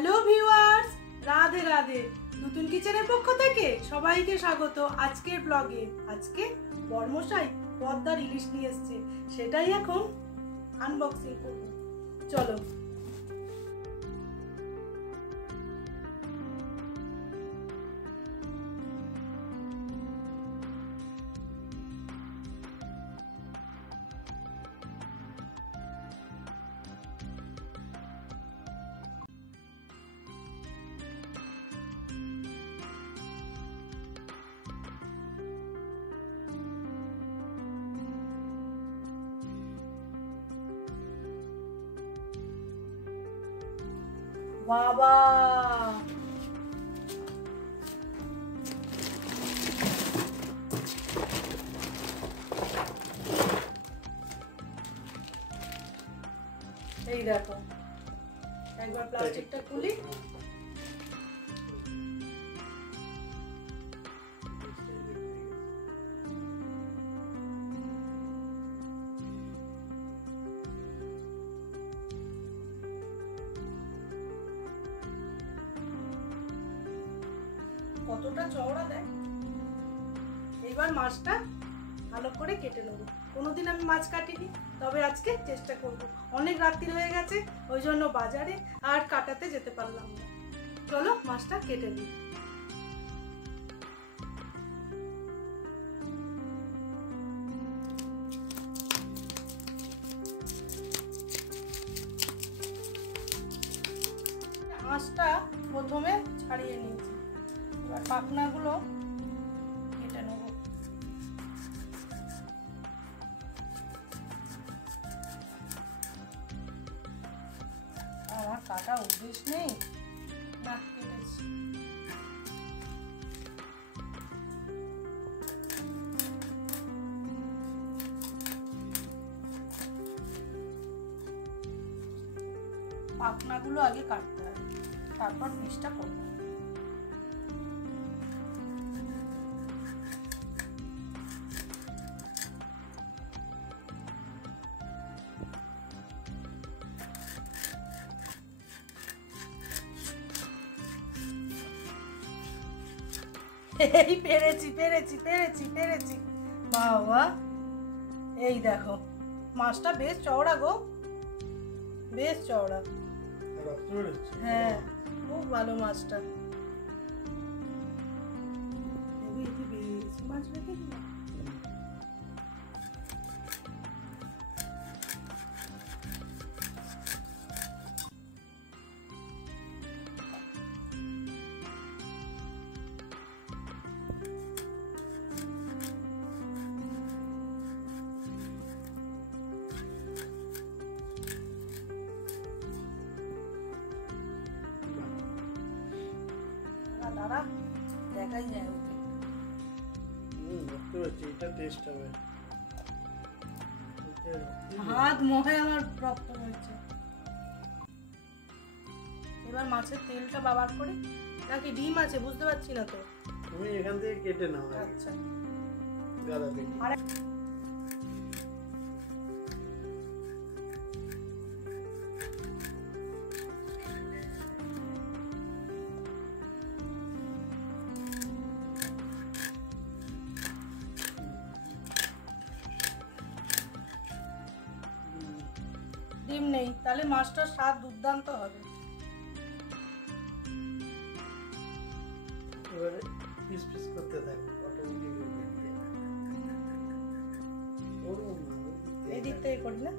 Hello viewers, Radhe Radhe. নতুন কিচেনের পক্ষ থেকে সবাইকে স্বাগত আজকের ব্লগে। আজকে বর্মশাই পদ্মার ইলিশ নিয়ে এসেছে, সেটাই এখন আনবক্সিং করব। চলো। বাবা, এই দেখো, একবার প্লাস্টিকটা খুলি। কতটা চওড়া দেখ। এইবার মাছটা ভালো করে কেটে নেবো। কোনোদিন আমি মাছ কাটিনি, তবে আজকে চেষ্টা করব। অনেক রাত্রি হয়ে গেছে, ওই জন্য বাজারে আর কাটাতে যেতে পারলাম না। চলো মাছটা কেটে নিই। মাছটা প্রথমে ছাড়িয়ে নিয়েছি, এবার পাখনাগুলো কেটে নেব। আমার কাটা অভ্যেস নেই, না কেটেছি। পাখনাগুলো আগে কাটতে হবে, তারপর পিসটা করবো। এই পেরেছি পেরেছি পেরেছি পেরেছি বাবা। এই দেখো, মাছটা বেশ চওড়া গো, বেশ চওড়া। হ্যাঁ, খুব ভালো মাছটা। মাছ রেখে দিলাম। দাঁড়া, দেখাই যায় ওকে। এটা টেস্ট হবে। হাত মোহে আমার রক্ত হয়েছে। এবার মাছের তেলটা বাবার করে, নাকি ডিম আছে বুঝতে পারছি না তো। তুমি এখান থেকে কেটে নাও। আচ্ছা, গাদা পেটি। ডিম নেই, তাহলে মাছটার স্বাদ দুর্দান্ত হবে। এবারে পিস পিস করতে থাকো, অটোমেটিক এই দিক থেকে করি না।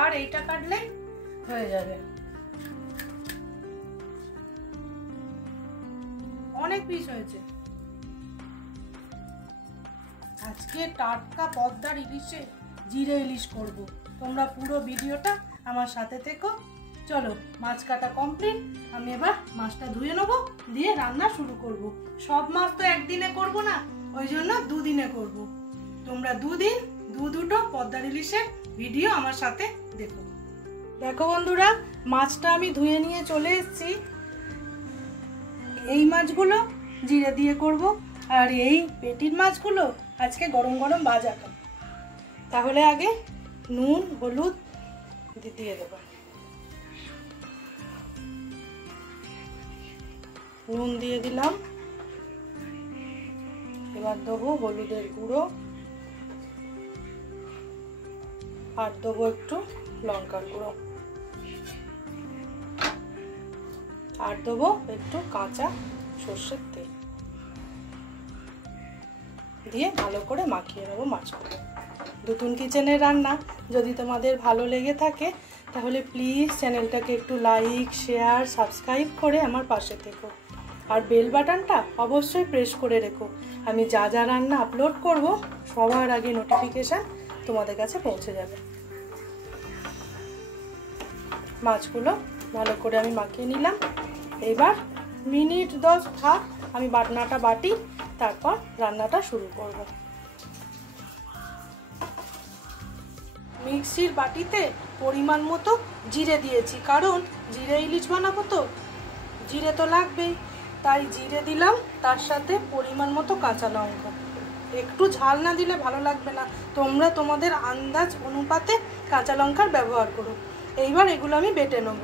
আর এইটা কাটলে হয়ে যাবে। অনেক পিস হয়েছে। আজকে টাটকা পদ্মার ইলিশে জিরে ইলিশ করব। তোমরা পুরো ভিডিওটা আমার সাথে থেকো। চলো, মাছ কাটা কমপ্লিট। আমি এবার মাছটা ধুয়ে নেবো, দিয়ে রান্না শুরু করব। সব মাছ তো একদিনে করব না, ওই জন্য দুদিনে করব। তোমরা দুদিন দুটো পদ্মার ইলিশের ভিডিও আমার সাথে দেখো। দেখো বন্ধুরা, মাছটা আমি ধুয়ে নিয়ে চলে এসেছি। এই মাছগুলো জিরে দিয়ে করব, আর এই পেটির মাছগুলো আজকে গরম গরম ভাজা খাবো। তাহলে আগে নুন হলুদ দিয়ে দেবো। নুন দিয়ে দিলাম, এবার দেবো হলুদের গুঁড়ো, আর দেবো একটু লঙ্কার গুঁড়ো, আর দেবো একটু কাঁচা সর্ষের তেল দিয়ে ভালো করে মাখিয়ে নেবো মাছগুলো। দুতুন কিচেনের রান্না যদি তোমাদের ভালো লেগে থাকে তাহলে প্লিজ চ্যানেলটাকে একটু লাইক শেয়ার সাবস্ক্রাইব করে আমার পাশে থেকো, আর বেল বাটনটা অবশ্যই প্রেস করে রেখো। আমি যা যা রান্না আপলোড করব সবার আগে নোটিফিকেশান তোমাদের কাছে পৌঁছে যাবে। মাছগুলো ভালো করে আমি মাখিয়ে নিলাম। এবার মিনিট 10 থাক, আমি বাটনাটা বাটি, তারপর রান্নাটা শুরু করব। মিক্সির বাটিতে পরিমাণ মতো জিরে দিয়েছি, কারণ জিরে ইলিশ বানাবো তো জিরে তো লাগবেই, তাই জিরে দিলাম। তার সাথে পরিমাণ মতো কাঁচা লঙ্কা। একটু ঝাল না দিলে ভালো লাগবে না, তোমরা তোমাদের আন্দাজ অনুপাতে কাঁচা লঙ্কার ব্যবহার করো। এইবার এগুলো আমি বেটে নেব।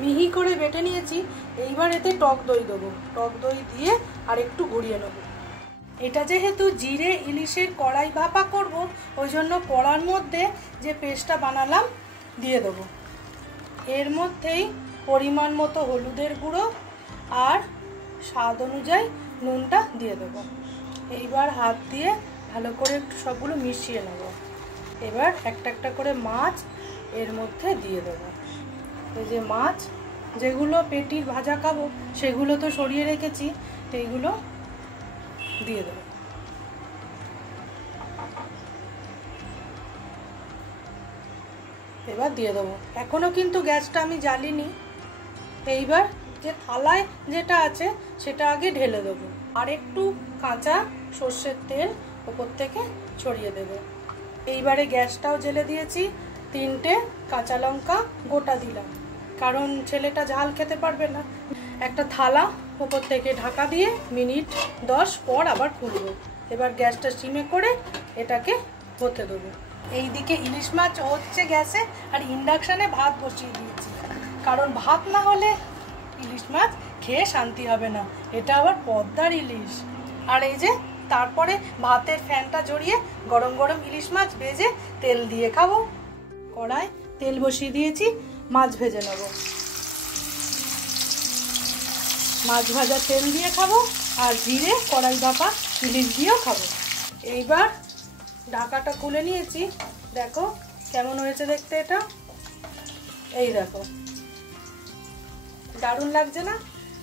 মিহি করে বেটে নিয়েছি। এইবার এতে টক দই দেবো, টক দই দিয়ে আর একটু ঘুরিয়ে নেব। এটা যেহেতু জিরে ইলিশের কড়াই ভাপা করব, ওই জন্য কড়ার মধ্যে যে পেস্টটা বানালাম দিয়ে দেবো। এর মধ্যেই পরিমাণ মতো হলুদের গুঁড়ো আর স্বাদ অনুযায়ী নুনটা দিয়ে দেবো। এইবার হাত দিয়ে ভালো করে একটু সবগুলো মিশিয়ে নেব। এবার একটা একটা করে মাছ এর মধ্যে দিয়ে দেবো। এই যে মাছ যেগুলো পেটির ভাজা খাবো সেগুলো তো সরিয়ে রেখেছি, এইগুলো দিয়ে দেবো। এবার দিয়ে দেবো। এখনো কিন্তু গ্যাসটা আমি জ্বালিনি। এইবার যে থালায় যেটা আছে সেটা আগে ঢেলে দেবো, আর একটু কাঁচা সর্ষের তেল ওপর থেকে ছড়িয়ে দেবো। এইবারে গ্যাসটাও জ্বেলে দিয়েছি। 3টে কাঁচা লঙ্কা গোটা দিলাম, কারণ ছেলেটা ঝাল খেতে পারবে না। একটা থালা ওপর থেকে ঢাকা দিয়ে মিনিট 10 পর আবার খুলবো। এবার গ্যাসটা সিমে করে এটাকে হতে দেবো। এইদিকে ইলিশ মাছ হচ্ছে গ্যাসে, আর ইন্ডাকশানে ভাত বসিয়ে দিয়েছি, কারণ ভাত না হলে ইলিশ মাছ খেয়ে শান্তি হবে না। এটা আবার পদ্মার ইলিশ। আর এই যে তারপরে ভাতের ফ্যানটা জড়িয়ে গরম গরম ইলিশ মাছ ভেজে তেল দিয়ে খাবো। কড়ায় তেল বসিয়ে দিয়েছি, মাছ ভেজে নেব। মাছ ভাজা তেল দিয়ে খাবো, আর জিরে কড়াই ভাপা ইলিশ দিয়েও খাবো। এইবার ঢাকাটা খুলে নিয়েছি, দেখো কেমন হয়েছে দেখতে। এটা এই দেখো, দারুণ লাগছে না?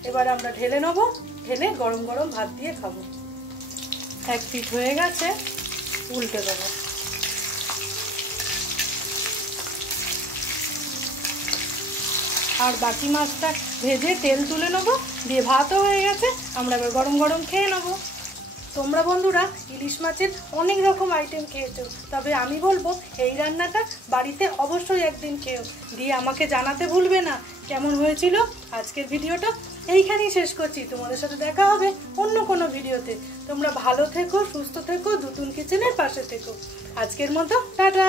এবার আমরা ঢেলে নেবো, ঢেলে গরম গরম ভাত দিয়ে খাবো। এক পিঠ হয়ে গেছে, উল্টে দেবো। আর বাকি মাছটা ভেজে তেল তুলে নেবো, দিয়ে ভাতও হয়ে গেছে। আমরা এবার গরম গরম খেয়ে নেবো। তোমরা বন্ধুরা ইলিশ মাছের অনেক রকম আইটেম খেয়েছো, তবে আমি বলবো এই রান্নাটা বাড়িতে অবশ্যই একদিন খেও, দিয়ে আমাকে জানাতে ভুলবে না কেমন হয়েছিল। আজকের ভিডিওটা এইখানেই শেষ করছি। তোমাদের সাথে দেখা হবে অন্য কোনো ভিডিওতে। তোমরা ভালো থেকো, সুস্থ থেকো, দুতুন কিচেনের পাশে থেকো। আজকের মতো টাটা।